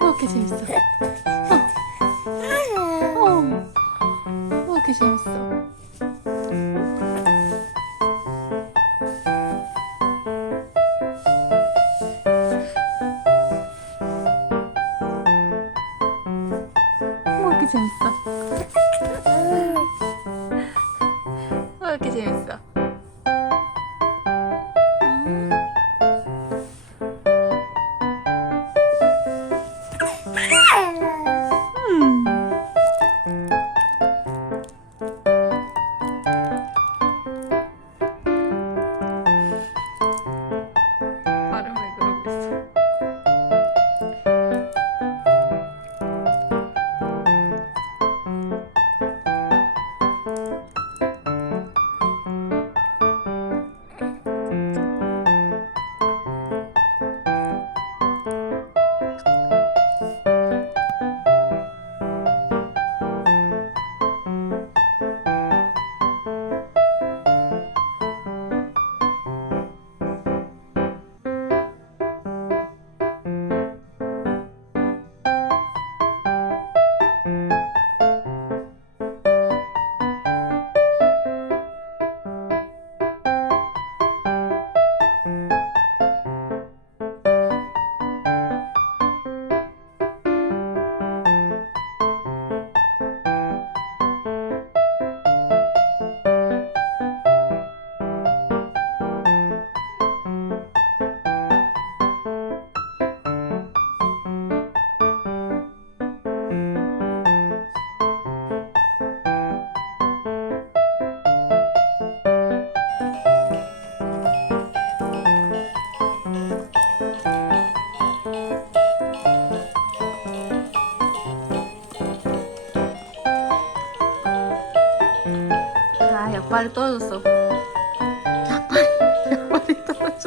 이렇게 재밌어. 이렇게 재밌어. 이렇게 재밌어. 이렇게 재밌어. 발음 왜 그러고 있어? 아, 약발이 떨어졌어. 약발이 떨어졌어.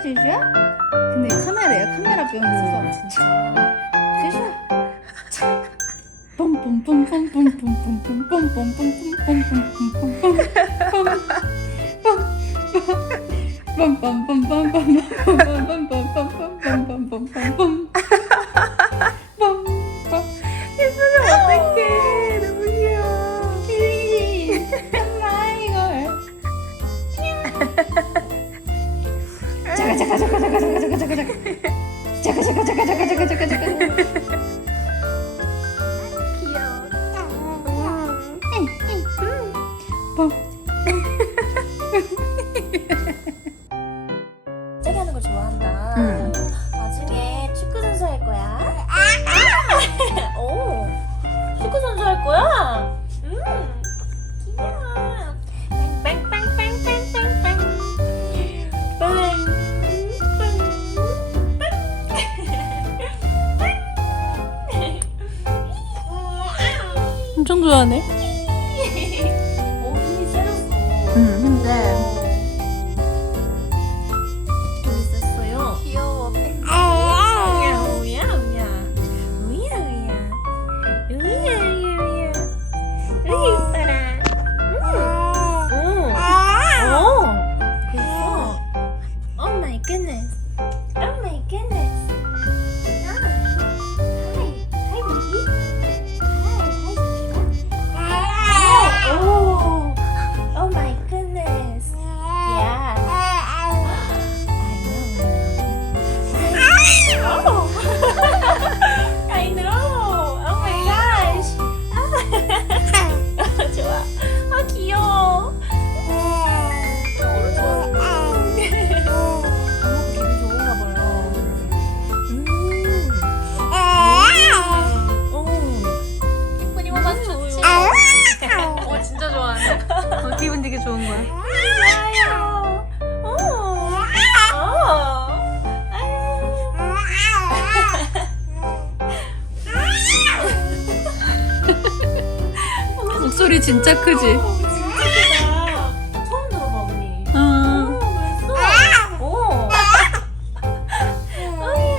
슈슈야? 근데 카메라야. 카메라 병 있어서 진짜. 슈슈야. 예쁘면 어떡해. 너무 귀여워. 힐리. 엄마 이걸. 자가 자가 자가 자가 자가 자가 자가 자가 자가 자가 자가 자가 자가 자가 갑자기 하는 걸 좋아한다. 나중에 축구 선수 할 거야. 오, 축구 선수 할 거야. 귀여워. 빵빵빵빵빵빵. 엄청 좋아하네. 오, 힘이 세졌어. 근데 힘이 셌어요. 귀여워. 우야 우야 우야 우야 우야 우야 우야 우야 이뻐라. 그래서 Oh my goodness. Oh my goodness. Hi baby. Hi. Oh my goodness. Yeah. Oh, I know. Oh my gosh. 좋아. 아 귀여워. 너무 좋아. 엄마도 기분 좋은가 봐요. 기분이 막 좋지. 진짜 좋아하네. 기분 되게 좋은 거야. 좋아요. 목소리 진짜 크지? 진짜 크다. 처음 들어봐 언니. 그랬어? 오. 어이야.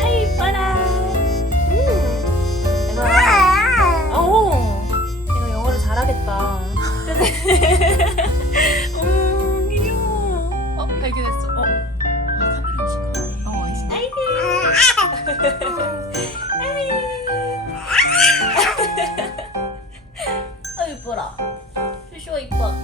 아이 이뻐라. 내가 영어를 잘하겠다. 귀여워. 발견했어. 카메라 의식하네. 있어. 아이고. 아 이뻐라. 슈슈가 이뻐. 응?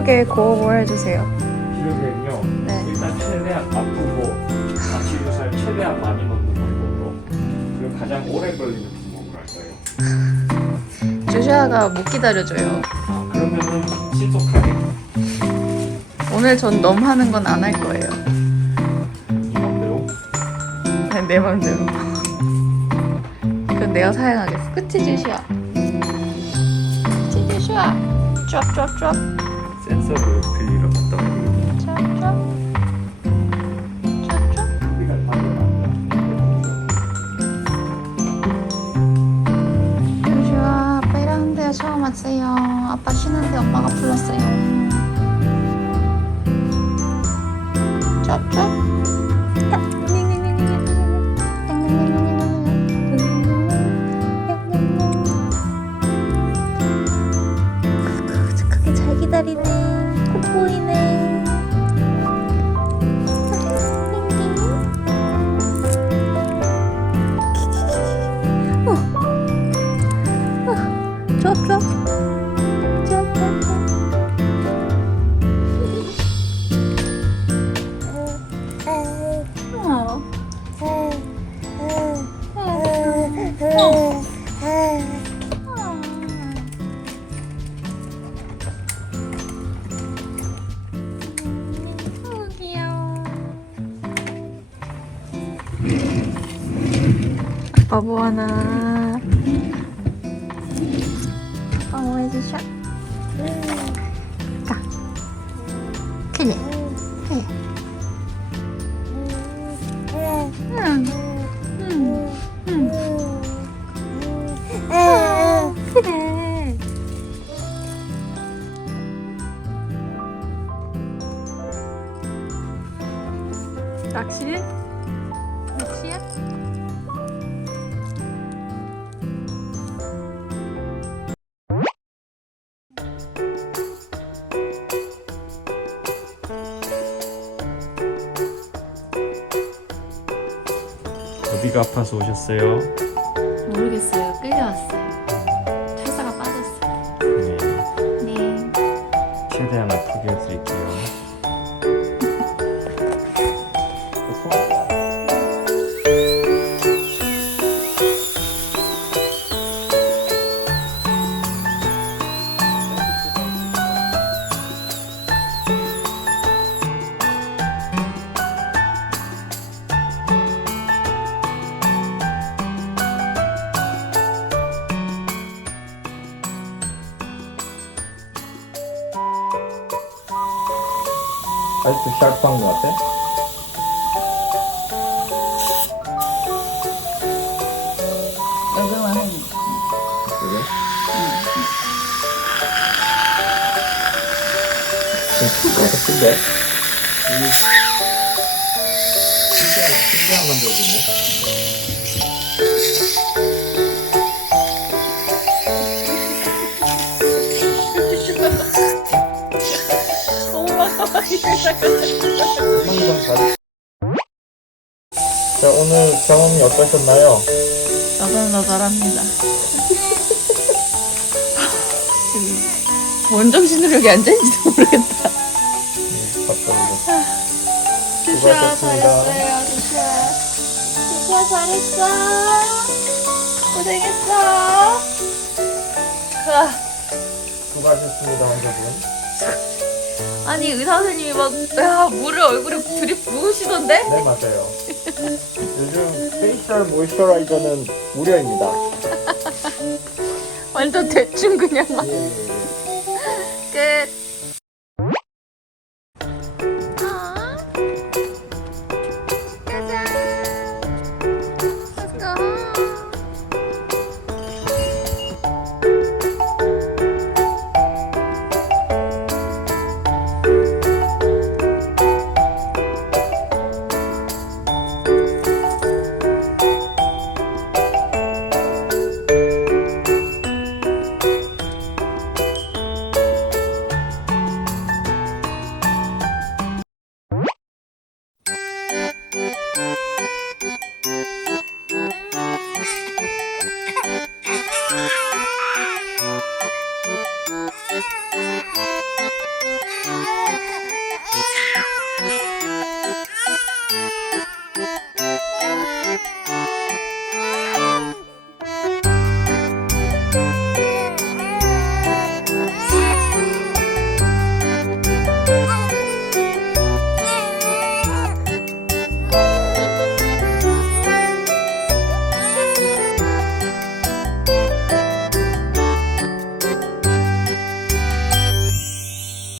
피로계 고어를 해주세요. 기록에는요. 네. 일단 최대한 아프고 마취 주사를 최대한 많이 넣는 방법으로 그리고 가장 오래 걸리는 방법으로 할 거예요. 주샤가 못 기다려줘요. 그러면은 신속하게 오늘 전 넘 하는 건 안 할 거예요. 이 맘대로 네, 내 맘대로. 그건 내가 사양하겠어. 그치, 주샤? 그치, 주샤? 쫙쫙쫙. 센서를 빌리러 갔다 오거든요. 쫙쫙. 쫙쫙. 우리가 방금 주샤, 아빠 일하는 데가 처음 왔어요. 아빠 쉬는데 엄마가 불렀어요. 쫙쫙. 크게 잘 기다리네. 코 보이네. 좋아, 좋아. 좋아, 좋아, 좋아. 아빠 뭐하나? 아빠 뭐 해주셔? 가. 그래. 그래. 응. 응. 응. 그래. 낚시해? 낚시야? 어디가 아파서 오셨어요? 모르겠어요. 끌려왔어요. 퇴사가 빠졌어요. 네. 네. 최대한 아프게 해드릴게요. 아직도 샤프한 것 같아? 여기만 해. 그래? 좀 같은데? 신기한 만들어보네. 자, 오늘 경험이 어떠셨나요? 너덜너덜합니다. 뭔 정신으로 여기 앉아있는지도 모르겠다. 밥도 주시야 수고하셨습니다. 잘했어요. 주시야 잘했어. 고생했어. 수고하셨습니다, 환자분. 아니 의사 선생님이 막 물을 얼굴에 들이부으시던데? 네, 맞아요. 요즘 페이셜 모이스처라이저는 무료입니다. 완전 대충 그냥 막 예, 예, 예. 끝.